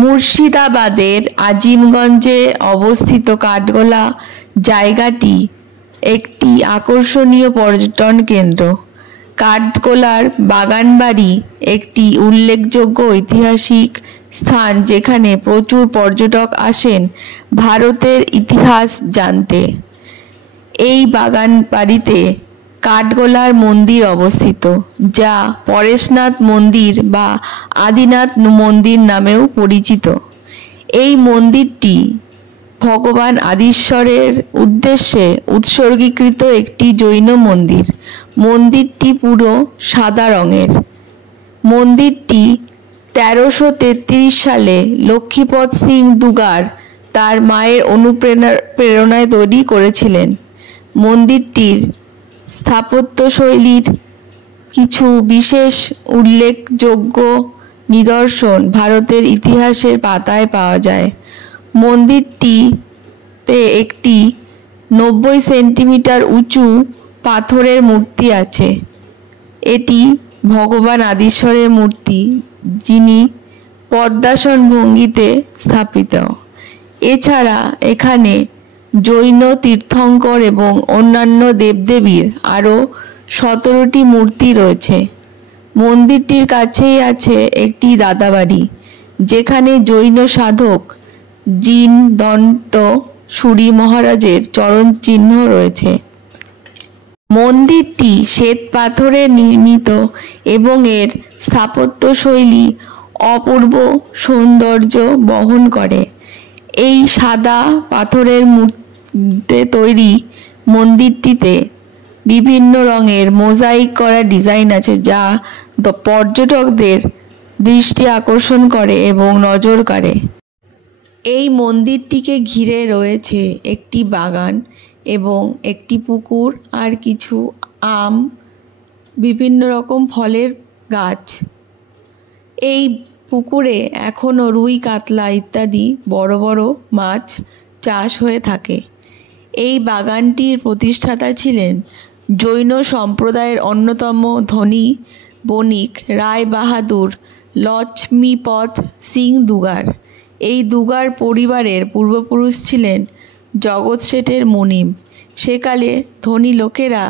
মুর্শিদাবাদের আজিমগঞ্জে অবস্থিত কাঠগোলা জায়গাটি একটি আকর্ষণীয় পর্যটন কেন্দ্র। কাঠগোলার বাগানবাড়ি একটি উল্লেখযোগ্য ঐতিহাসিক স্থান যেখানে প্রচুর পর্যটক আসেন ভারতের ইতিহাস জানতে। এই বাগানবাড়িতে কাঠগোলার মন্দির অবস্থিত, যা পরেশনাথ মন্দির বা আদিনাথ মন্দির নামেও পরিচিত। এই মন্দিরটি ভগবান আদিশ্বরের উদ্দেশ্যে উৎসর্গীকৃত একটি জৈন মন্দির। মন্দিরটি পুরো সাদা রঙের। মন্দিরটি 1333 সালে লক্ষ্মীপদ সিং দুগার তার মায়ের অনুপ্রেরণায় তৈরি করেছিলেন। মন্দিরটির স্থাপত্যশৈলীর কিছু বিশেষ উল্লেখযোগ্য নিদর্শন ভারতের ইতিহাসের পাতায় পাওয়া যায়। মন্দিরটিতে একটি 90 সেন্টিমিটার উঁচু পাথরের মূর্তি আছে। এটি ভগবান আদিশ্বরের মূর্তি, যিনি পদ্মাসন ভঙ্গিতে স্থাপিত। এছাড়া এখানে জৈন তীর্থঙ্কর এবং অন্যান্য দেবদেবীর আরও 17টি মূর্তি রয়েছে। মন্দিরটির কাছেই আছে একটি দাদাবাড়ি, যেখানে জৈন সাধক জিন দন্ত সুরি মহারাজের চরণ চিহ্ন রয়েছে। মন্দিরটি শ্বেত পাথরে নির্মিত এবং এর স্থাপত্যশৈলী অপূর্ব সৌন্দর্য বহন করে। এই সাদা পাথরের মূর্তিতে তৈরি মন্দিরটিতে বিভিন্ন রঙের মোজাইক করা ডিজাইন আছে, যা পর্যটকদের দৃষ্টি আকর্ষণ করে এবং নজর কাড়ে। এই মন্দিরটিকে ঘিরে রয়েছে একটি বাগান এবং একটি পুকুর আর কিছু আম, বিভিন্ন রকম ফলের গাছ। এই পুকুরে এখনও রুই, কাতলা ইত্যাদি বড় বড় মাছ চাষ হয়ে থাকে। এই বাগানটির প্রতিষ্ঠাতা ছিলেন জৈন সম্প্রদায়ের অন্যতম ধনী বণিক রায় বাহাদুর লক্ষ্মীপদ সিং দুগার। এই দুগার পরিবারের পূর্বপুরুষ ছিলেন জগৎ শেঠের মুনিম। সেকালে ধনী লোকেরা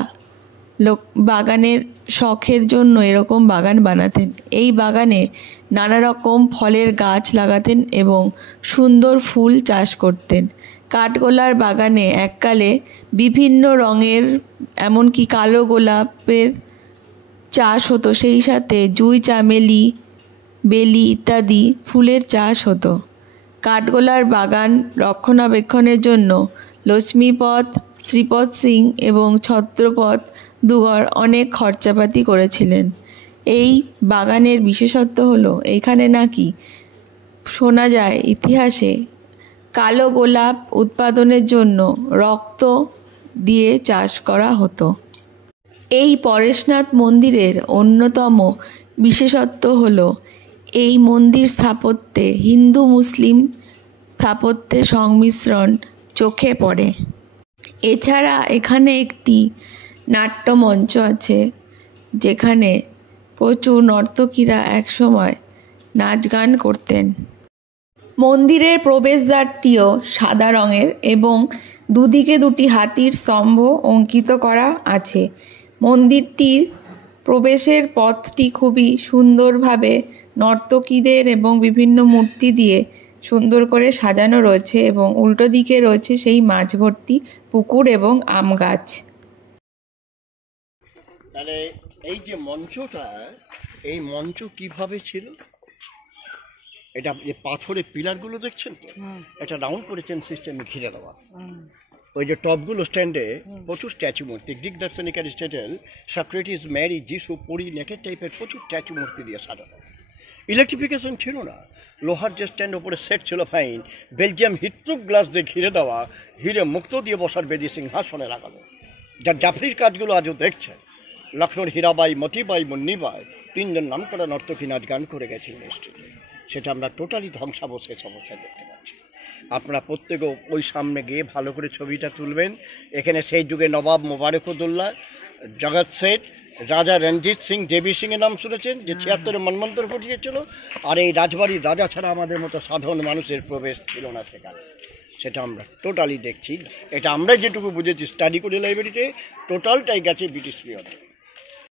বাগানের শখের জন্য এরকম বাগান বানাতেন। এই বাগানে নানা রকম ফলের গাছ লাগাতেন এবং সুন্দর ফুল চাষ করতেন। কাঠগোলার বাগানে এককালে বিভিন্ন রঙের, এমনকি কালো গোলাপের চাষ হতো। সেই সাথে জুই চামেলি, বেলি ইত্যাদি ফুলের চাষ হতো। কাঠগোলার বাগান রক্ষণাবেক্ষণের জন্য লক্ষ্মীপদ, শ্রীপদ সিং এবং ছত্রপদ দুগর অনেক খরচাপাতি করেছিলেন। এই বাগানের বিশেষত্ব হলো এখানে নাকি শোনা যায় ইতিহাসে কালো গোলাপ উৎপাদনের জন্য রক্ত দিয়ে চাষ করা হতো। এই পরেশনাথ মন্দিরের অন্যতম বিশেষত্ব হলো এই মন্দির স্থাপত্যে হিন্দু মুসলিম স্থাপত্যের সংমিশ্রণ চোখে পড়ে। এছাড়া এখানে একটি নাট্যমঞ্চ আছে, যেখানে প্রচুর নর্তকীরা একসময় নাচ গান করতেন। মন্দিরের প্রবেশদ্বারটিও সাদা রঙের এবং দুদিকে দুটি হাতির স্তম্ভ অঙ্কিত করা আছে। মন্দিরটির প্রবেশের পথটি খুবই সুন্দরভাবে নর্তকীদের এবং বিভিন্ন মূর্তি দিয়ে সুন্দর করে সাজানো রয়েছে এবং উল্টো দিকে রয়েছে সেই মাছ ভর্তি পুকুর এবং আম গাছ। তাহলে এই যে মঞ্চটা, এই মঞ্চ কিভাবে ছিল? এটা যে পাথরের পিলারগুলো দেখছেন তো, এটা রাউন্ড করেছেন সিস্টেমে ঘিরে দেওয়া। ওই যে টপগুলো স্ট্যান্ডে প্রচুর স্ট্যাচু মূর্তি, গ্রিক দার্শনিক অ্যারিস্টটল, সক্রেটিস, ম্যারি, যিশু, পরি, নেকের টাইপের প্রচুর স্ট্যাচু মূর্তি দিয়ে সাজানো। ইলেকট্রিফিকেশন ছিল না, লোহার যে স্ট্যান্ড ওপরে সেট ছিল ফাইন, বেলজিয়াম হিটপ্রুফ গ্লাস দিয়ে ঘিরে দেওয়া, হিরে মুক্ত দিয়ে বসার বেদি সিংহাসনে লাগানো। যার জাফরির কাজগুলো আজও দেখছেন। লক্ষ্মণ, হীরাবাই, মতিবাই, মুন্নিবাই, তিনজন নাম করা নর্তকী নাচ গান করে গেছেন স্টেজে। সেটা আমরা টোটালি ধ্বংসাবশেষ অবস্থায় দেখতে পাচ্ছি। আপনারা প্রত্যেকেও ওই সামনে গিয়ে ভালো করে ছবিটা তুলবেন। এখানে সেই যুগে নবাব মোবারকউদ্দৌলা, জগৎ শেঠ রাজা রঞ্জিত সিং দেবী সিং এর নাম শুনেছেন, যে ৭৬ মন্বন্তর ফুটিয়েছিল। আর এই রাজবাড়ির রাজা ছাড়া আমাদের মতো সাধারণ মানুষের প্রবেশ ছিল না সেখানে। সেটা আমরা টোটালি দেখছি। এটা আমরা যেটুকু বুঝেছি স্টাডি করে লাইব্রেরিতে, টোটালটাই গেছে ব্রিটিশ পিরিয়ডে।